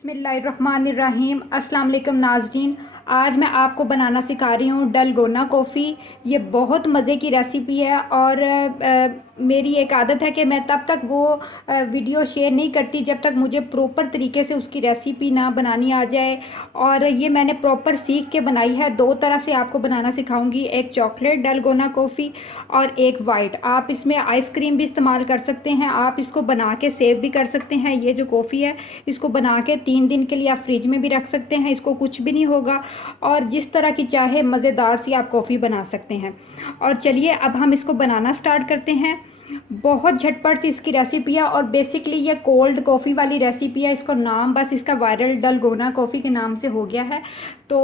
बिस्मिल्लाहिर्रहमानिर्रहीम। अस्सलाम वालेकुम नाज़रीन। आज मैं आपको बनाना सिखा रही हूँ डलगोना कॉफ़ी। ये बहुत मज़े की रेसिपी है और मेरी एक आदत है कि मैं तब तक वो वीडियो शेयर नहीं करती जब तक मुझे प्रॉपर तरीके से उसकी रेसिपी ना बनानी आ जाए। और ये मैंने प्रॉपर सीख के बनाई है। दो तरह से आपको बनाना सिखाऊंगी, एक चॉकलेट डलगोना कॉफ़ी और एक वाइट। आप इसमें आइसक्रीम भी इस्तेमाल कर सकते हैं, आप इसको बना के सेव भी कर सकते हैं। ये जो कॉफ़ी है इसको बना के 3 दिन के लिए आप फ्रिज में भी रख सकते हैं, इसको कुछ भी नहीं होगा। और जिस तरह की चाहे मज़ेदार सी आप कॉफ़ी बना सकते हैं। और चलिए अब हम इसको बनाना स्टार्ट करते हैं। बहुत झटपट सी इसकी रेसिपी है और बेसिकली ये कोल्ड कॉफ़ी वाली रेसिपी है। इसको नाम बस इसका वायरल डलगोना कॉफ़ी के नाम से हो गया है। तो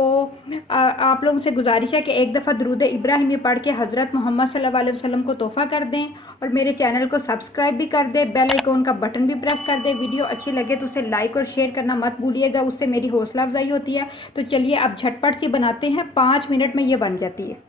आप लोगों से गुजारिश है कि एक दफ़ा दुरूद इब्राहिमी पढ़ के हज़रत मोहम्मद सल्लल्लाहु अलैहि वसल्लम को तोहफ़ा कर दें और मेरे चैनल को सब्सक्राइब भी कर दें, बेल आइकॉन का बटन भी प्रेस कर दें। वीडियो अच्छी लगे तो उसे लाइक और शेयर करना मत भूलिएगा, उससे मेरी हौसला अफजाई होती है। तो चलिए अब झटपट सी बनाते हैं, 5 मिनट में ये बन जाती है।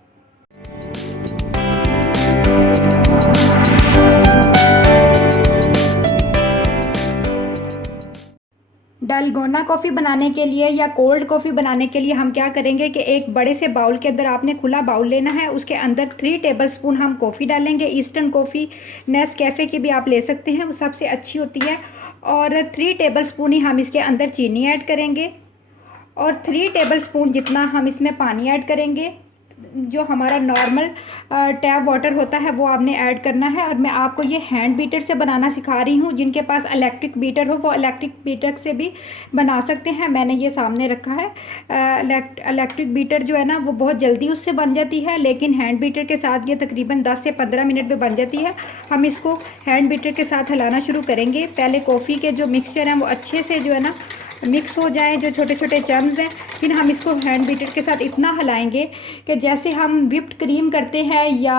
डलगोना कॉफ़ी बनाने के लिए या कोल्ड कॉफ़ी बनाने के लिए हम क्या करेंगे कि एक बड़े से बाउल के अंदर आपने खुला बाउल लेना है, उसके अंदर 3 टेबलस्पून हम कॉफ़ी डालेंगे। ईस्टर्न कॉफ़ी नेस्कैफ़े की भी आप ले सकते हैं, वो सबसे अच्छी होती है। और 3 टेबलस्पून ही हम इसके अंदर चीनी ऐड करेंगे और 3 टेबलस्पून जितना हम इसमें पानी ऐड करेंगे। जो हमारा नॉर्मल टैप वाटर होता है वो आपने ऐड करना है। और मैं आपको ये हैंड बीटर से बनाना सिखा रही हूँ। जिनके पास इलेक्ट्रिक बीटर हो वो इलेक्ट्रिक बीटर से भी बना सकते हैं। मैंने ये सामने रखा है। इलेक्ट्रिक बीटर जो है ना वो बहुत जल्दी उससे बन जाती है, लेकिन हैंड बीटर के साथ ये तकरीबन 10 से 15 मिनट में बन जाती है। हम इसको हैंड बीटर के साथ हिलाना शुरू करेंगे। पहले कॉफ़ी के जो मिक्सचर हैं वो अच्छे से जो है ना मिक्स हो जाए, जो छोटे छोटे चम्स हैं। फिर हम इसको हैंड बीटर के साथ इतना हिलाएंगे कि जैसे हम व्हिप्ड क्रीम करते हैं या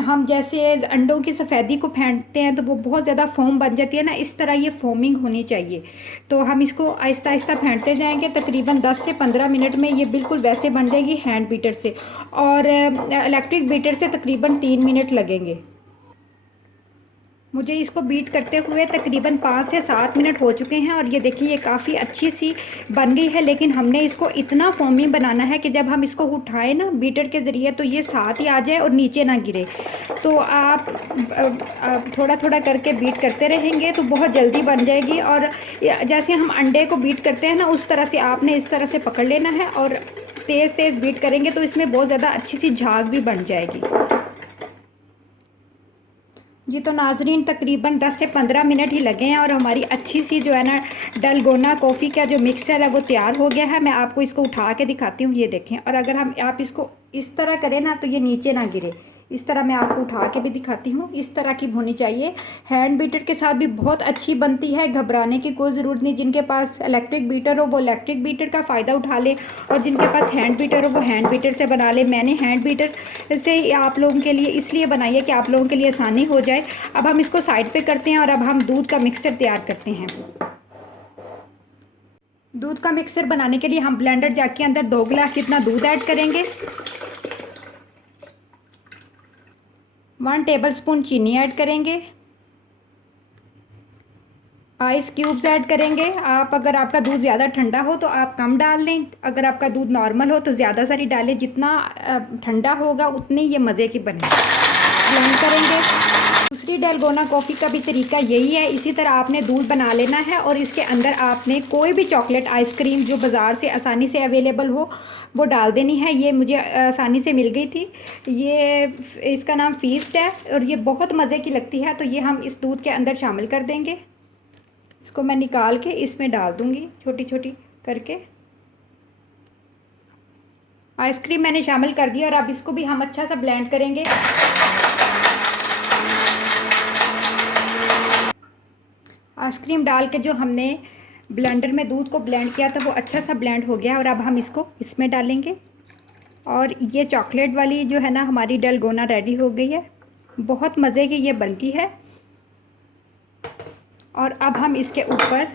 हम जैसे अंडों की सफ़ेदी को फेंटते हैं तो वो बहुत ज़्यादा फोम बन जाती है ना, इस तरह ये फोमिंग होनी चाहिए। तो हम इसको आहिस्ता आहिस्ता फेंटते जाएंगे। तकरीबन 10 से 15 मिनट में ये बिल्कुल वैसे बन जाएगी हैंड बीटर से। और इलेक्ट्रिक बीटर से तकरीबन 3 मिनट लगेंगे। मुझे इसको बीट करते हुए तकरीबन 5 से 7 मिनट हो चुके हैं और ये देखिए ये काफ़ी अच्छी सी बन गई है। लेकिन हमने इसको इतना फोमी बनाना है कि जब हम इसको उठाएं ना बीटर के ज़रिए तो ये साथ ही आ जाए और नीचे ना गिरे। तो आप थोड़ा थोड़ा करके बीट करते रहेंगे तो बहुत जल्दी बन जाएगी। और जैसे हम अंडे को बीट करते हैं ना उस तरह से आपने इस तरह से पकड़ लेना है और तेज़ तेज़ बीट करेंगे तो इसमें बहुत ज़्यादा अच्छी सी झाग भी बन जाएगी। जी तो नाजरीन तकरीबन 10 से 15 मिनट ही लगे हैं और हमारी अच्छी सी जो है ना डलगोना कॉफ़ी का जो मिक्सचर है वो तैयार हो गया है। मैं आपको इसको उठा के दिखाती हूँ, ये देखें। और अगर हम आप इसको इस तरह करें ना तो ये नीचे ना गिरे। इस तरह मैं आपको उठा के भी दिखाती हूँ, इस तरह की होनी चाहिए। हैंड बीटर के साथ भी बहुत अच्छी बनती है, घबराने की कोई ज़रूरत नहीं। जिनके पास इलेक्ट्रिक बीटर हो वो इलेक्ट्रिक बीटर का फ़ायदा उठा ले और जिनके पास हैंड बीटर हो वो हैंड बीटर से बना ले। मैंने हैंड बीटर से आप लोगों के लिए इसलिए बनाई है कि आप लोगों के लिए आसानी हो जाए। अब हम इसको साइड पे करते हैं और अब हम दूध का मिक्सचर तैयार करते हैं। दूध का मिक्सचर बनाने के लिए हम ब्लेंडर जार के अंदर 2 गिलास जितना दूध ऐड करेंगे, 1 टेबलस्पून चीनी ऐड करेंगे, आइस क्यूब्स ऐड करेंगे। आप अगर आपका दूध ज़्यादा ठंडा हो तो आप कम डाल लें, अगर आपका दूध नॉर्मल हो तो ज़्यादा सारी डालें। जितना ठंडा होगा उतनी ये मज़े की बनेगी। ब्लेंड करेंगे। दूसरी डलगोना कॉफ़ी का भी तरीका यही है, इसी तरह आपने दूध बना लेना है और इसके अंदर आपने कोई भी चॉकलेट आइसक्रीम जो बाज़ार से आसानी से अवेलेबल हो वो डाल देनी है। ये मुझे आसानी से मिल गई थी। ये इसका नाम फीस्ट है और ये बहुत मज़े की लगती है। तो ये हम इस दूध के अंदर शामिल कर देंगे। इसको मैं निकाल के इसमें डाल दूँगी छोटी छोटी करके। आइसक्रीम मैंने शामिल कर दिया और अब इसको भी हम अच्छा सा ब्लेंड करेंगे। आइसक्रीम डाल के जो हमने ब्लेंडर में दूध को ब्लेंड किया था वो अच्छा सा ब्लेंड हो गया और अब हम इसको इसमें डालेंगे। और ये चॉकलेट वाली जो है ना हमारी डलगोना रेडी हो गई है। बहुत मज़े की ये बनती है। और अब हम इसके ऊपर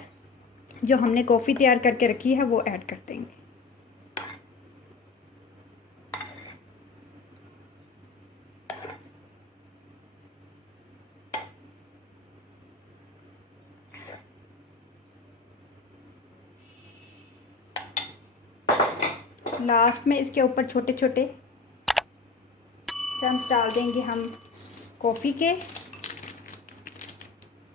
जो हमने कॉफ़ी तैयार करके रखी है वो ऐड कर देंगे। लास्ट में इसके ऊपर छोटे छोटे चम्स डाल देंगे हम कॉफ़ी के,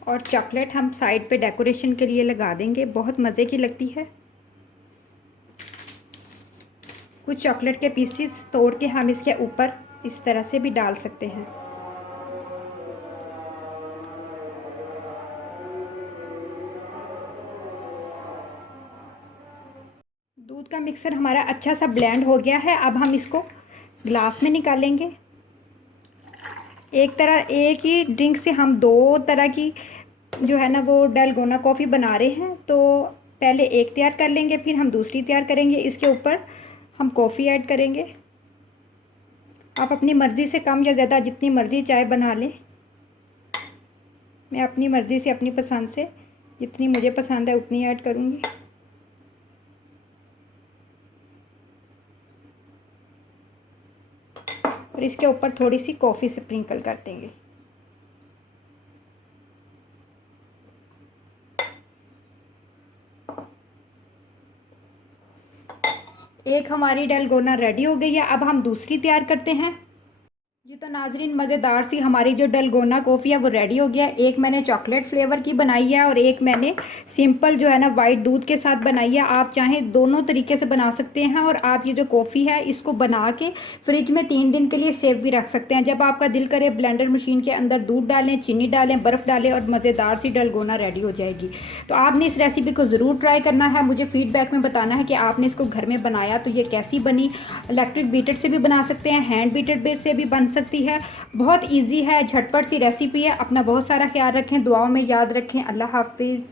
और चॉकलेट हम साइड पे डेकोरेशन के लिए लगा देंगे, बहुत मज़े की लगती है। कुछ चॉकलेट के पीसेस तोड़ के हम इसके ऊपर इस तरह से भी डाल सकते हैं। दूध का मिक्सर हमारा अच्छा सा ब्लेंड हो गया है। अब हम इसको ग्लास में निकालेंगे। एक ही ड्रिंक से हम दो तरह की जो है ना वो डलगोना कॉफ़ी बना रहे हैं। तो पहले एक तैयार कर लेंगे, फिर हम दूसरी तैयार करेंगे। इसके ऊपर हम कॉफ़ी ऐड करेंगे। आप अपनी मर्ज़ी से कम या ज़्यादा जितनी मर्ज़ी चाय बना लें। मैं अपनी मर्ज़ी से, अपनी पसंद से जितनी मुझे पसंद है उतनी ऐड करूँगी। और इसके ऊपर थोड़ी सी कॉफ़ी स्प्रिंकल कर देंगे। एक हमारी डलगोना रेडी हो गई है। अब हम दूसरी तैयार करते हैं। ये तो नाजरीन मज़ेदार सी हमारी जो डलगोना कॉफ़ी है वो रेडी हो गया। एक मैंने चॉकलेट फ्लेवर की बनाई है और एक मैंने सिंपल जो है ना वाइट दूध के साथ बनाई है। आप चाहें दोनों तरीके से बना सकते हैं। और आप ये जो कॉफ़ी है इसको बना के फ्रिज में 3 दिन के लिए सेव भी रख सकते हैं। जब आपका दिल करे ब्लेंडर मशीन के अंदर दूध डालें, चीनी डालें, बर्फ़ डालें और मज़ेदार सी डलगोना रेडी हो जाएगी। तो आपने इस रेसिपी को ज़रूर ट्राई करना है। मुझे फ़ीडबैक में बताना है कि आपने इसको घर में बनाया तो ये कैसी बनी। इलेक्ट्रिक बीटर से भी बना सकते हैं, हैंड बीटर बेस से भी बन सकती है। बहुत इजी है, झटपट सी रेसिपी है। अपना बहुत सारा ख्याल रखें, दुआओं में याद रखें। अल्लाह हाफिज़।